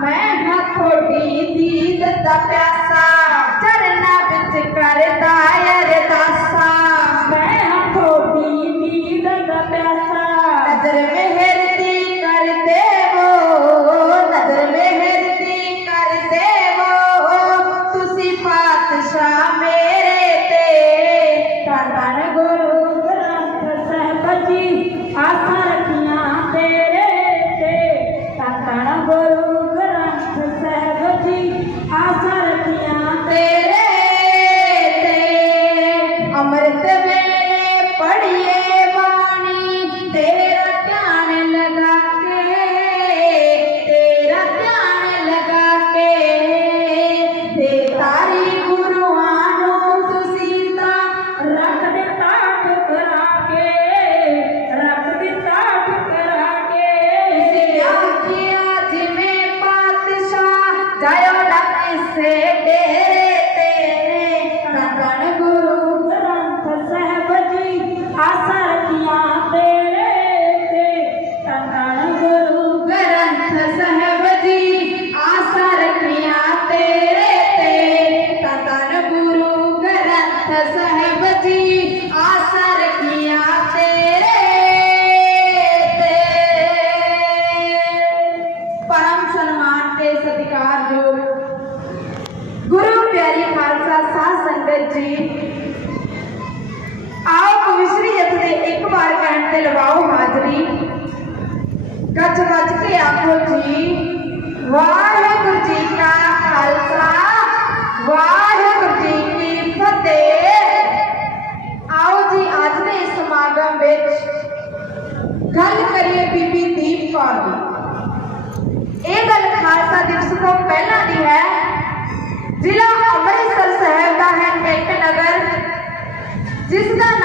ਮੈਂ ਨਾ ਥੋੜੀ ਦੀਦ ਦਾ ਪਿਆਰ ਸਤਿਕਾਰ ਜੋ ਗੁਰੂ ਪਿਆਰੀ ਖਾਲਸਾ ਸਾਧ ਸੰਗਤ ਜੀ, ਆਓ ਪਵਿਸ਼ਰੀ ਜਤ ਦੇ ਇੱਕ ਵਾਰ ਕਹਿਣ ਤੇ ਲਵਾਓ ਹਾਜ਼ਰੀ। ਗੱਜ ਗੱਜ ਕੇ ਆਖੋ ਜੀ ਵਾਹ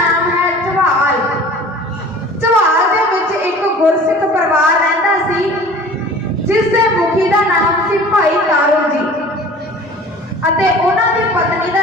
ਨਾਮ ਹੈ ਝਵਾਲ ਝਵਾਲ ਦੇ ਵਿੱਚ ਇੱਕ ਗੁਰਸਿੱਖ ਪਰਿਵਾਰ ਰਹਿੰਦਾ ਸੀ ਜਿਸ ਦੇ ਮੁਖੀ ਦਾ ਨਾਮ ਸੀ ਭਾਈ ਤਾਰੂ ਜੀ। ਅਤੇ ਉਹਨਾਂ ਦੀ ਪਤਨੀ ਦਾ